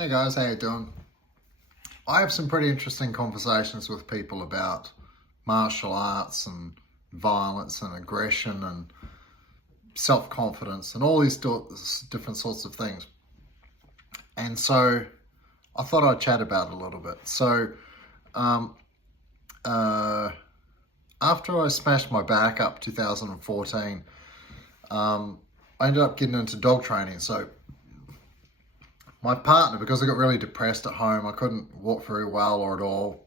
Hey guys, how you doing? I have some pretty interesting conversations with people about martial arts and violence and aggression and self-confidence and all these different sorts of things. And so I thought I'd chat about it a little bit. Um, uh, After I smashed my back up 2014, I ended up getting into dog training. So my partner, because I got really depressed at home, I couldn't walk very well or at all.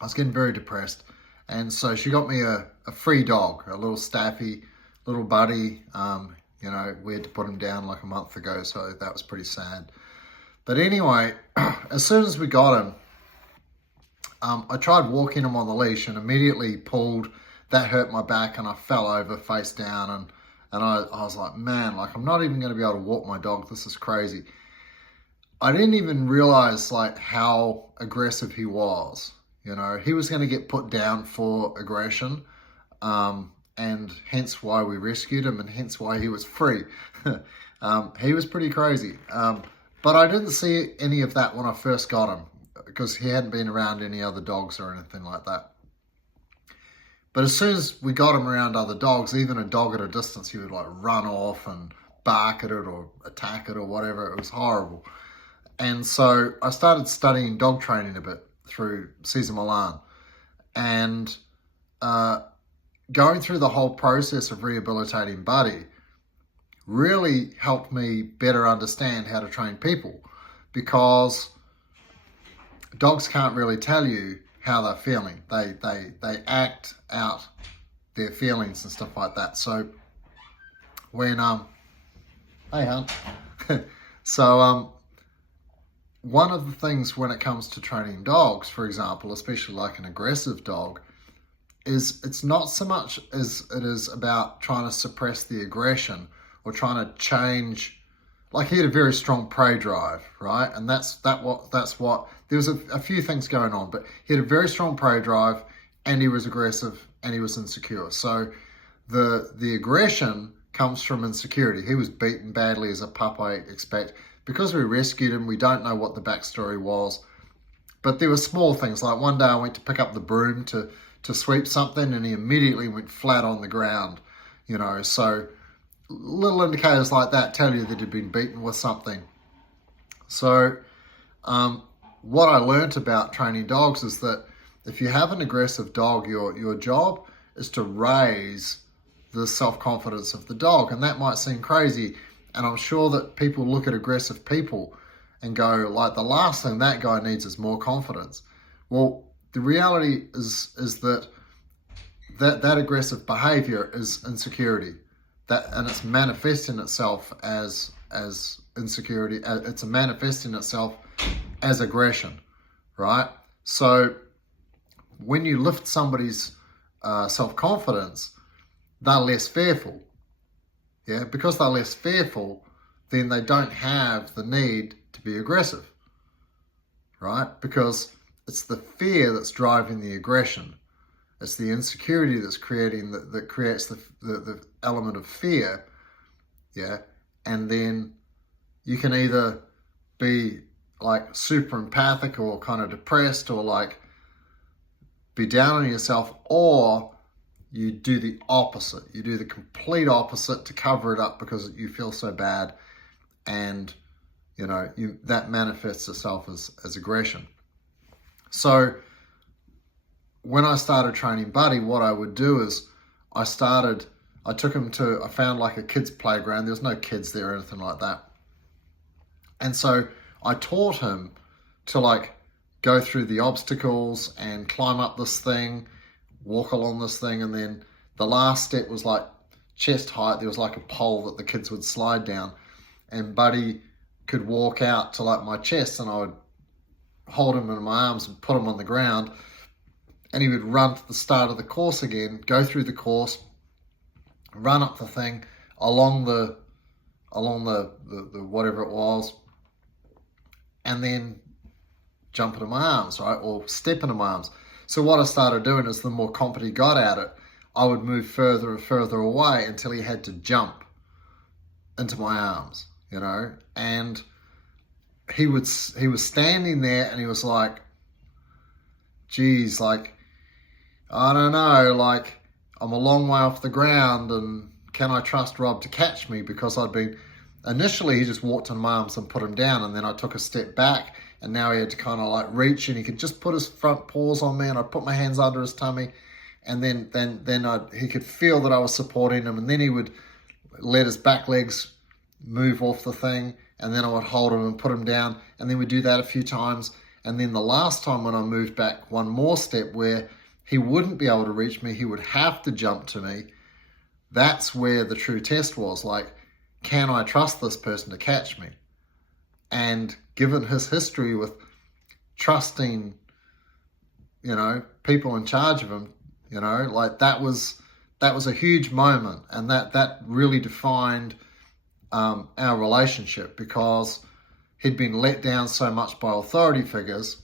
I was getting very depressed. And so she got me a free dog, a little Staffy, little buddy. We had to put him down like a month ago, so that was pretty sad. But anyway, as soon as we got him, I tried walking him on the leash and immediately pulled. That hurt my back and I fell over face down. And I was like, man, like I'm not even going to be able to walk my dog. This is crazy. I didn't even realize like how aggressive he was. He was going to get put down for aggression, and hence why we rescued him, and hence why he was free. He was pretty crazy, but I didn't see any of that when I first got him because he hadn't been around any other dogs or anything like that. But as soon as we got him around other dogs, even a dog at a distance, he would like run off and bark at it or attack it or whatever. It was horrible. And so I started studying dog training a bit through Cesar Millan, and going through the whole process of rehabilitating Buddy really helped me better understand how to train people, because dogs can't really tell you how they're feeling. They act out their feelings and stuff like that. So when hey Hunt, so one of the things when it comes to training dogs, for example, especially like an aggressive dog, is it's not so much as it is about trying to suppress the aggression or trying to change. Like he had a very strong prey drive, right? And that's what there was a few things going on, but he had a very strong prey drive, and he was aggressive, and he was insecure. So the aggression comes from insecurity. He was beaten badly as a pup, I expect. Because we rescued him, we don't know what the backstory was. But there were small things, like one day I went to pick up the broom to sweep something, and he immediately went flat on the ground. So little indicators like that tell you that he'd been beaten with something. So what I learned about training dogs is that if you have an aggressive dog, your job is to raise the self-confidence of the dog. And that might seem crazy. And I'm sure that people look at aggressive people and go, like, the last thing that guy needs is more confidence. Well, the reality is that aggressive behavior is insecurity. And it's manifesting itself as insecurity. It's manifesting itself as aggression, right? So when you lift somebody's self-confidence, they're less fearful. Yeah, because they're less fearful, then they don't have the need to be aggressive, right? Because it's the fear that's driving the aggression. It's the insecurity that's that creates the element of fear, yeah? And then you can either be like super empathic or kind of depressed or like be down on yourself, or you do the opposite. You do the complete opposite to cover it up because you feel so bad, and that manifests itself as aggression. So when I started training Buddy, what I would do is I took him I found like a kids playground. There was no kids there or anything like that. And so I taught him to like go through the obstacles and climb up this thing, walk along this thing, and then the last step was like chest height. There was like a pole that the kids would slide down, and Buddy could walk out to like my chest, and I would hold him in my arms and put him on the ground, and he would run to the start of the course again, go through the course, run up the thing along the whatever it was, and then jump into my arms, right? Or step into my arms. So what I started doing is the more confident he got at it, I would move further and further away until he had to jump into my arms, and he was standing there and he was like, geez, like, I don't know, like, I'm a long way off the ground and can I trust Rob to catch me? Because initially he just walked on my arms and put him down, and then I took a step back and now he had to kind of like reach, and he could just put his front paws on me, and I put my hands under his tummy, and then he could feel that I was supporting him, and then he would let his back legs move off the thing, and then I would hold him and put him down, and then we'd do that a few times. And then the last time when I moved back one more step where he wouldn't be able to reach me, he would have to jump to me. That's where the true test was, like, can I trust this person to catch me? And given his history with trusting, people in charge of him, like that was a huge moment, and that really defined our relationship, because he'd been let down so much by authority figures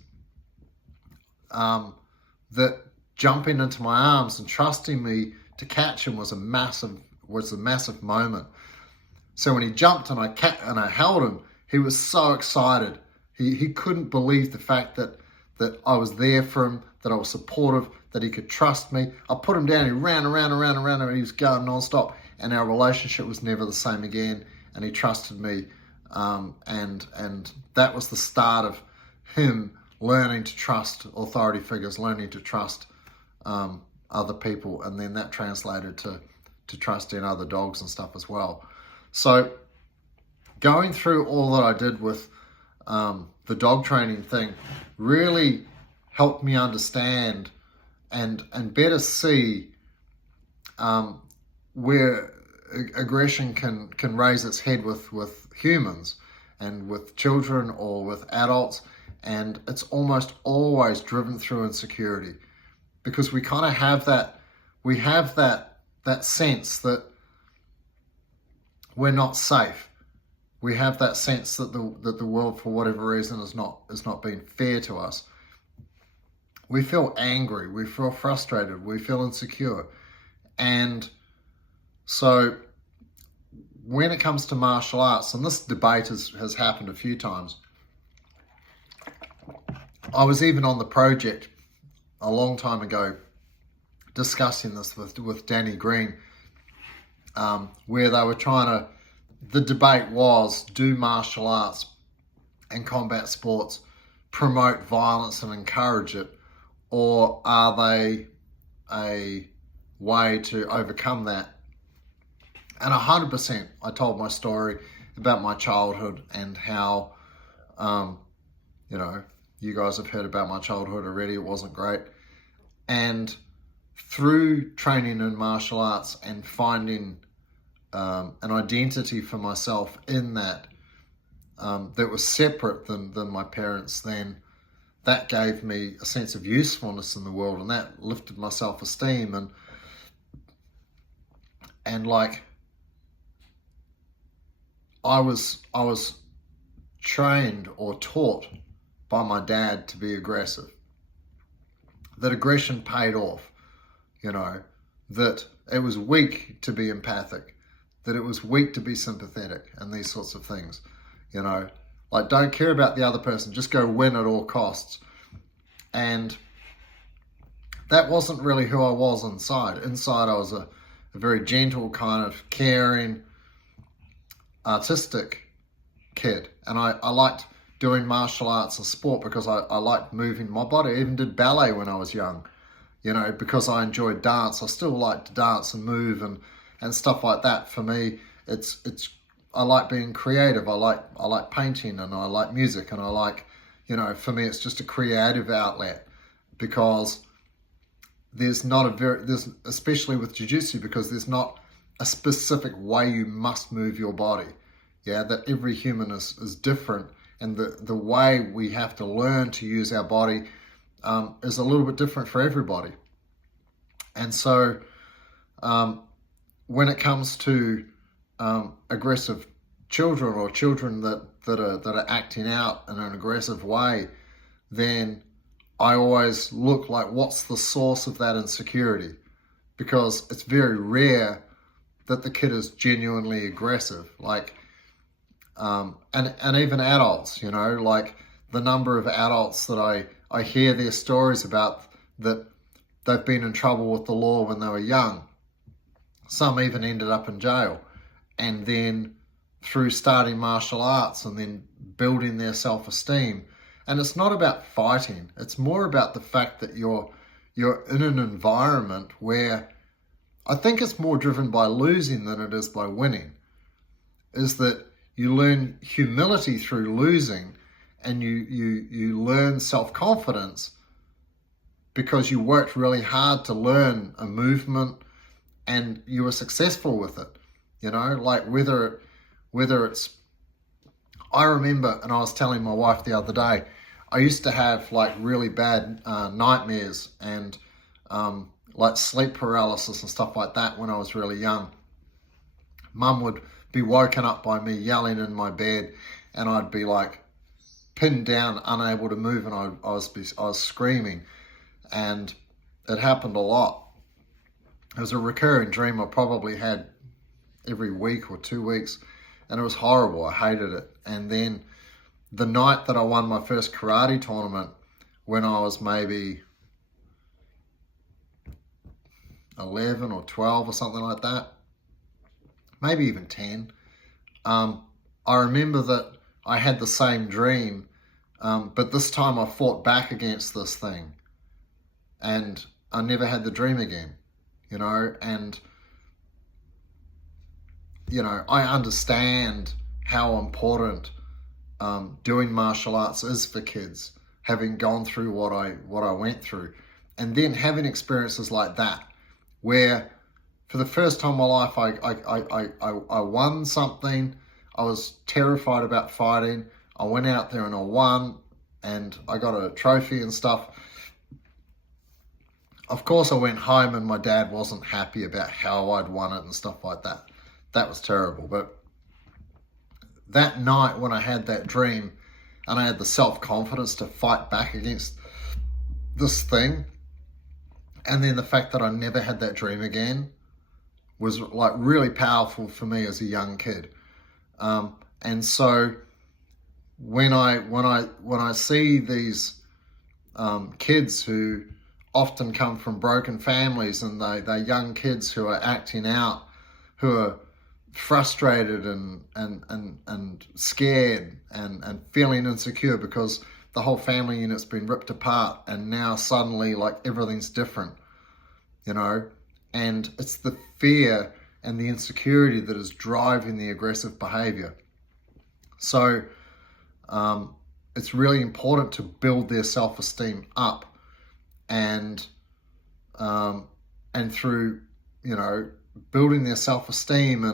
that jumping into my arms and trusting me to catch him was a massive moment. So when he jumped and I held him, he was so excited. He couldn't believe the fact that I was there for him, that I was supportive, that he could trust me. I put him down, he ran around, and he was going nonstop, and our relationship was never the same again, and he trusted me. And that was the start of him learning to trust authority figures, learning to trust other people, and then that translated to trusting other dogs and stuff as well. So going through all that I did with the dog training thing really helped me understand and better see where aggression can raise its head with humans and with children or with adults, and it's almost always driven through insecurity, because we kind of have that sense that we're not safe. We have that sense that the world, for whatever reason, is not being fair to us. We feel angry, we feel frustrated, we feel insecure. And so when it comes to martial arts, and this debate has happened a few times, I was even on the project a long time ago discussing this with Danny Green, where they were the debate was, do martial arts and combat sports promote violence and encourage it, or are they a way to overcome that? And 100% I told my story about my childhood and how, you guys have heard about my childhood already. It wasn't great. And through training in martial arts and finding an identity for myself in that was separate than my parents, then that gave me a sense of usefulness in the world, and that lifted my self-esteem, and like I was trained or taught by my dad to be aggressive, that aggression paid off, that it was weak to be empathic, that it was weak to be sympathetic, and these sorts of things, like don't care about the other person, just go win at all costs. And that wasn't really who I was inside. Inside I was a very gentle, kind of caring, artistic kid, and I liked doing martial arts and sport because I liked moving my body. I even did ballet when I was young, because I enjoyed dance. I still like to dance and move and stuff like that. For me, it's I like being creative. I like painting, and I like music, and I like, for me it's just a creative outlet, because there's especially with jiu-jitsu, because there's not a specific way you must move your body. Yeah, that every human is different, and the way we have to learn to use our body is a little bit different for everybody. And so when it comes to aggressive children, or children that are acting out in an aggressive way, then I always look like, what's the source of that insecurity? Because it's very rare that the kid is genuinely aggressive. Like and even adults, you know, like the number of adults that I hear their stories about that they've been in trouble with the law when they were young. Some even ended up in jail. And then through starting martial arts and then building their self-esteem. And it's not about fighting. It's more about the fact that you're in an environment where I think it's more driven by losing than it is by winning. Is that you learn humility through losing, and you learn self-confidence because you worked really hard to learn a movement and you were successful with it. You know, like whether it's, I remember, and I was telling my wife the other day, I used to have like really bad nightmares and like sleep paralysis and stuff like that when I was really young. Mum would be woken up by me yelling in my bed, and I'd be like pinned down, unable to move, and I was screaming, and it happened a lot. It was a recurring dream I probably had every week or 2 weeks, and it was horrible. I hated it. And then the night that I won my first karate tournament, when I was maybe 11 or 12 or something like that, maybe even 10, I remember that I had the same dream, but this time I fought back against this thing, and I never had the dream again, you know. And you know, I understand how important doing martial arts is for kids, having gone through what I went through, and then having experiences like that, where for the first time in my life I won something. I was terrified about fighting. I went out there and I won, and I got a trophy and stuff. Of course, I went home and my dad wasn't happy about how I'd won it and stuff like that. That was terrible. But that night when I had that dream and I had the self-confidence to fight back against this thing, and then the fact that I never had that dream again was like really powerful for me as a young kid. And so when I see these kids who often come from broken families, and they're young kids who are acting out, who are frustrated and scared and feeling insecure because the whole family unit's been ripped apart, and now suddenly like everything's different, you know, and it's the fear and the insecurity that is driving the aggressive behavior. So it's really important to build their self-esteem up, and through, you know, building their self-esteem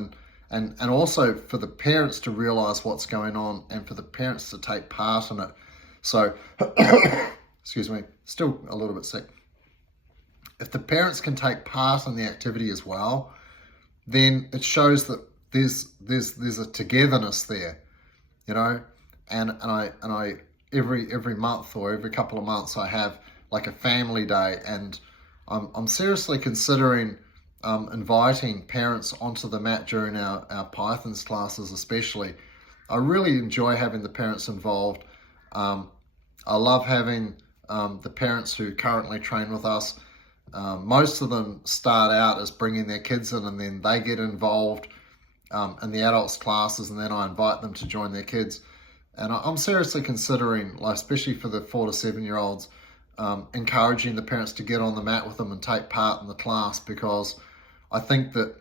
and also for the parents to realize what's going on and for the parents to take part in it. So, excuse me, still a little bit sick. If the parents can take part in the activity as well, then it shows that there's a togetherness there, you know. And I every month or every couple of months I have like a family day, and I'm seriously considering inviting parents onto the mat during our Pythons classes especially. I really enjoy having the parents involved. I love having the parents who currently train with us. Most of them start out as bringing their kids in, and then they get involved in the adults classes, and then I invite them to join their kids. And I'm seriously considering, like, especially for the 4 to 7 year olds, encouraging the parents to get on the mat with them and take part in the class, because I think that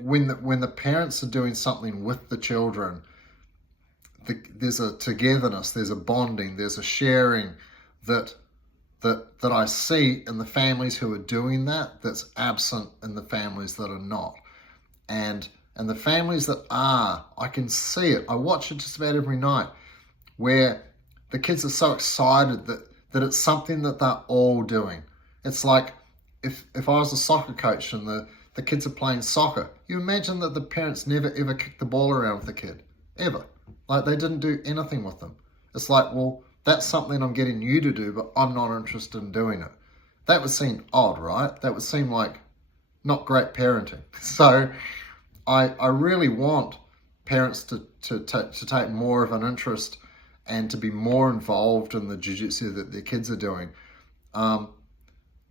when the parents are doing something with the children, there's a togetherness, there's a bonding, there's a sharing that I see in the families who are doing that, that's absent in the families that are not. And the families that are, I can see it. I watch it just about every night, where the kids are so excited that it's something that they're all doing. It's like if I was a soccer coach and the kids are playing soccer, you imagine that the parents never ever kicked the ball around with the kid, ever. Like, they didn't do anything with them. It's like, well, that's something I'm getting you to do, but I'm not interested in doing it. That would seem odd, right? That would seem like not great parenting. So I really want parents to take more of an interest and to be more involved in the jiu-jitsu that their kids are doing.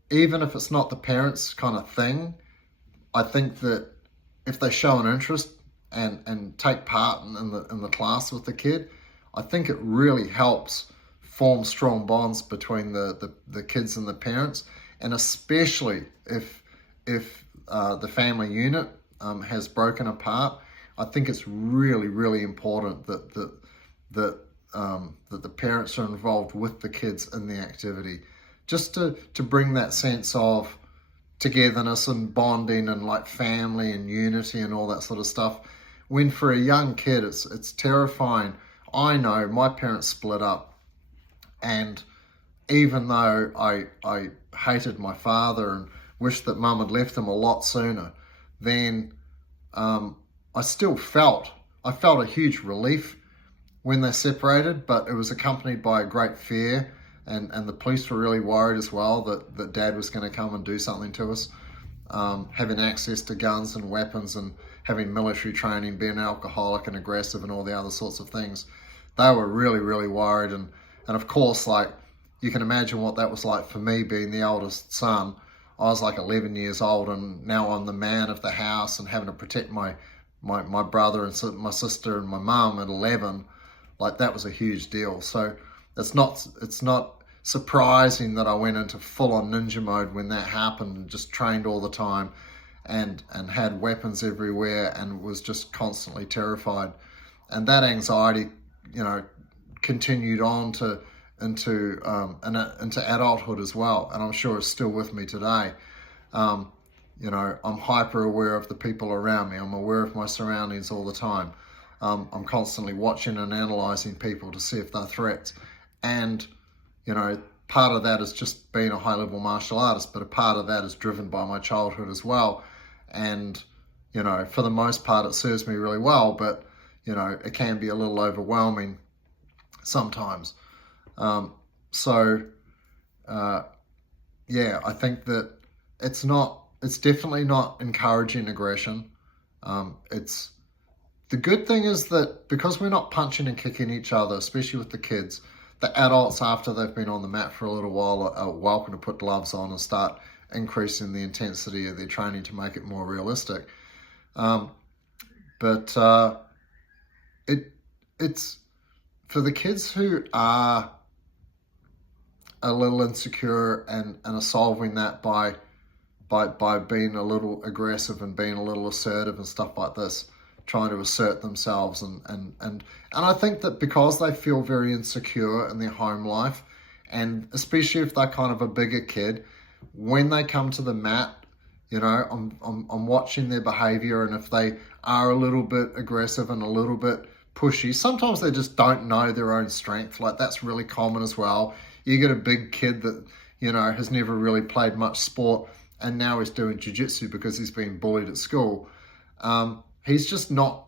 Even if it's not the parents' kind of thing, I think that if they show an interest and take part in the class with the kid, I think it really helps form strong bonds between the kids and the parents, and especially if the family unit has broken apart. I think it's really, really important that the parents are involved with the kids in the activity, just to bring that sense of togetherness and bonding and like family and unity and all that sort of stuff. When for a young kid, it's terrifying. I know my parents split up, and even though I hated my father and wished that mum had left him a lot sooner, then I still felt a huge relief when they separated, but it was accompanied by a great fear, and the police were really worried as well that Dad was going to come and do something to us. Having access to guns and weapons and having military training, being alcoholic and aggressive and all the other sorts of things. They were really, really worried. And of course, like, you can imagine what that was like for me being the oldest son. I was like 11 years old, and now I'm the man of the house and having to protect my brother and my sister and my mum at 11. Like, that was a huge deal. So it's not surprising that I went into full-on ninja mode when that happened, and just trained all the time and had weapons everywhere and was just constantly terrified. And that anxiety, continued on into adulthood as well, and I'm sure it's still with me today. I'm hyper aware of the people around me. I'm aware of my surroundings all the time. I'm constantly watching and analysing people to see if they're threats. And, part of that is just being a high-level martial artist, but a part of that is driven by my childhood as well. And, for the most part, it serves me really well, but, it can be a little overwhelming sometimes. I think that it's definitely not encouraging aggression. The good thing is that because we're not punching and kicking each other, especially with the kids, the adults, after they've been on the mat for a little while, are welcome to put gloves on and start increasing the intensity of their training to make it more realistic. It's for the kids who are a little insecure and are solving that by being a little aggressive and being a little assertive and stuff like this, trying to assert themselves, and I think that because they feel very insecure in their home life, and especially if they're kind of a bigger kid, when they come to the mat, I'm watching their behavior, and if they are a little bit aggressive and a little bit pushy, sometimes they just don't know their own strength. Like, that's really common as well. You get a big kid that, has never really played much sport, and now he's doing jiu-jitsu because he's been bullied at school. He's just not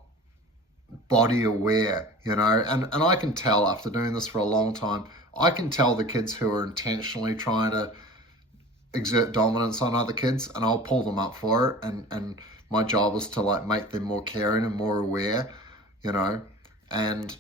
body aware, and I can tell after doing this for a long time, I can tell the kids who are intentionally trying to exert dominance on other kids, and I'll pull them up for it, and my job is to make them more caring and more aware, and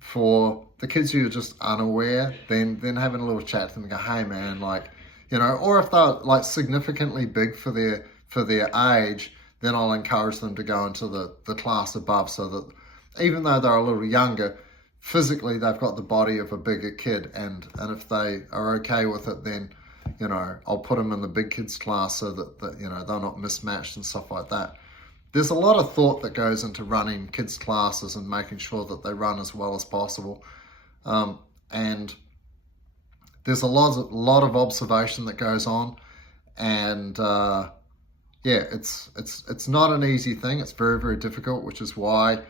for the kids who are just unaware, then having a little chat to them and go, hey man, or if they're significantly big for their age, then I'll encourage them to go into the class above, so that even though they're a little younger, physically they've got the body of a bigger kid, and if they are okay with it, then I'll put them in the big kids class so that they're not mismatched and stuff like that. There's a lot of thought that goes into running kids classes and making sure that they run as well as possible, and there's a lot of observation that goes on, and it's not an easy thing. It's very, very difficult, which is why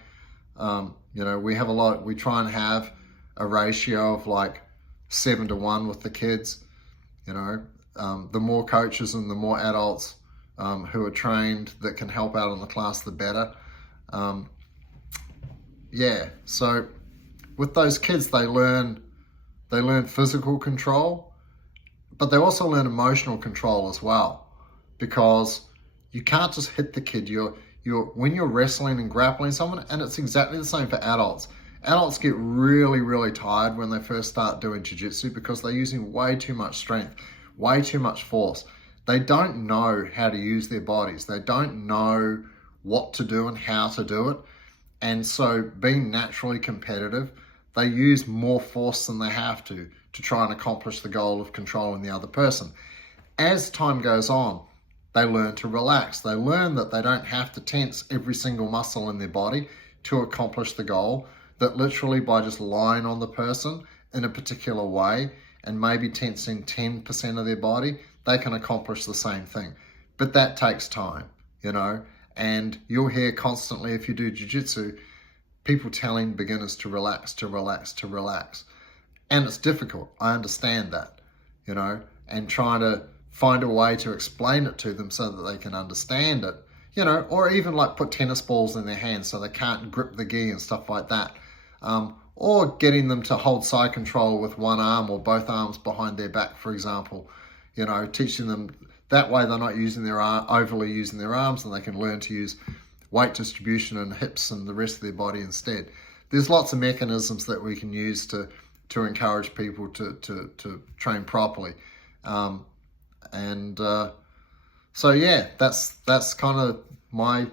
we try and have a ratio of 7-to-1 with the kids. The more coaches and the more adults who are trained that can help out in the class, the better. So with those kids, they learn physical control, but they also learn emotional control as well, because you can't just hit the kid. You're when you're wrestling and grappling someone, and it's exactly the same for adults. Adults get really, really tired when they first start doing jiu-jitsu because they're using way too much strength, way too much force. They don't know how to use their bodies. They don't know what to do and how to do it. And so being naturally competitive, they use more force than they have to try and accomplish the goal of controlling the other person. As time goes on, they learn to relax. They learn that they don't have to tense every single muscle in their body to accomplish the goal, that literally by just lying on the person in a particular way and maybe tensing 10% of their body, they can accomplish the same thing. But that takes time, you know, and you'll hear constantly if you do jiu-jitsu, people telling beginners to relax, to relax, to relax. And it's difficult. I understand that, you know, and trying to find a way to explain it to them so that they can understand it, you know, or even like put tennis balls in their hands so they can't grip the gi and stuff like that. Or getting them to hold side control with one arm or both arms behind their back, for example, you know, teaching them that way they're not using overly using their arms, and they can learn to use weight distribution and hips and the rest of their body instead. There's lots of mechanisms that we can use to encourage people to train properly. So yeah, that's kind of my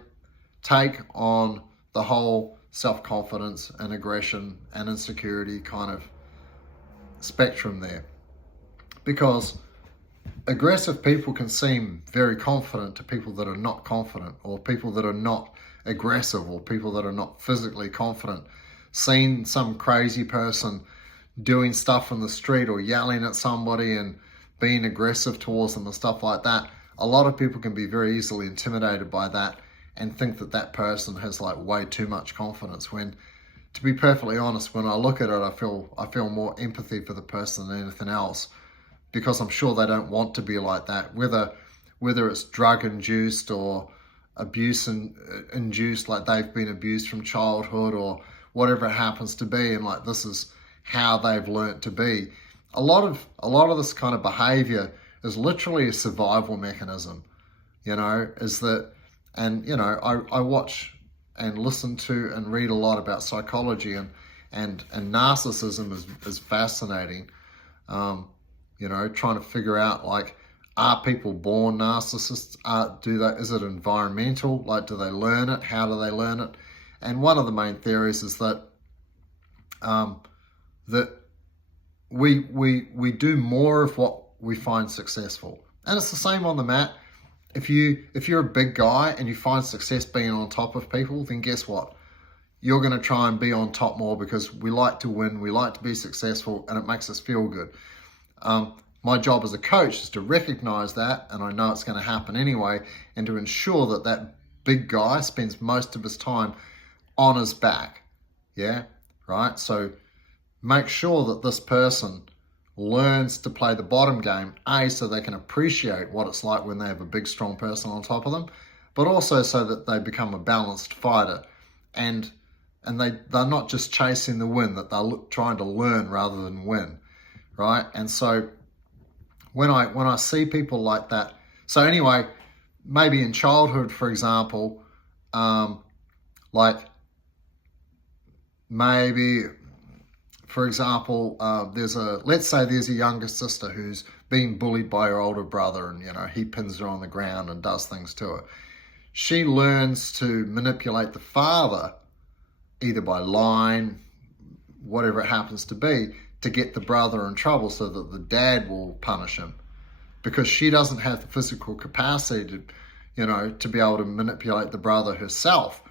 take on the whole self-confidence and aggression and insecurity kind of spectrum there. Because aggressive people can seem very confident to people that are not confident, or people that are not aggressive, or people that are not physically confident. Seeing some crazy person doing stuff in the street or yelling at somebody and being aggressive towards them and stuff like that, a lot of people can be very easily intimidated by that and think that that person has like way too much confidence, when, to be perfectly honest, when I look at it, I feel more empathy for the person than anything else, because I'm sure they don't want to be like that, whether it's drug induced or abuse induced, like they've been abused from childhood or whatever it happens to be, and like this is how they've learnt to be. A lot of this kind of behavior is literally a survival mechanism, you know, and you know, I watch and listen to and read a lot about psychology, and narcissism is fascinating. You know, trying to figure out, like, are people born narcissists? Is it environmental? Like, do they learn it? How do they learn it? And one of the main theories is that that we do more of what we find successful. And it's the same on the mat. If you're a big guy and you find success being on top of people, then guess what? You're going to try and be on top more, because we like to win, we like to be successful, and it makes us feel good. My job as a coach is to recognize that, and I know it's going to happen anyway, and to ensure that that big guy spends most of his time on his back. Yeah, right? So make sure that this person learns to play the bottom game, so they can appreciate what it's like when they have a big, strong person on top of them, but also so that they become a balanced fighter, and they're not just chasing the win, that they're trying to learn rather than win, right? And so when I see people like that, so anyway, maybe in childhood, for example, let's say there's a younger sister who's being bullied by her older brother, and, you know, he pins her on the ground and does things to her. She learns to manipulate the father, either by lying, whatever it happens to be, to get the brother in trouble so that the dad will punish him, because she doesn't have the physical capacity to be able to manipulate the brother herself.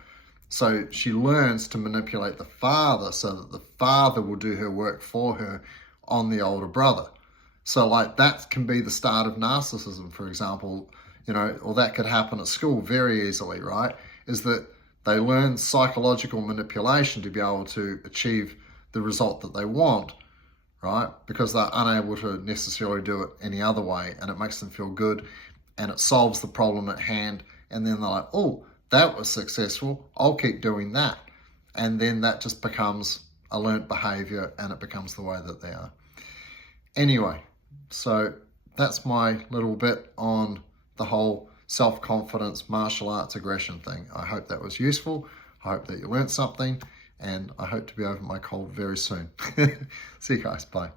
So she learns to manipulate the father so that the father will do her work for her on the older brother. So like that can be the start of narcissism, for example, or that could happen at school very easily, right? Is that they learn psychological manipulation to be able to achieve the result that they want, right? Because they're unable to necessarily do it any other way, and it makes them feel good, and it solves the problem at hand, and then they're like, oh, that was successful, I'll keep doing that. And then that just becomes a learnt behavior, and it becomes the way that they are. Anyway, so that's my little bit on the whole self-confidence, martial arts, aggression thing. I hope that was useful. I hope that you learned something, and I hope to be over my cold very soon. See you guys. Bye.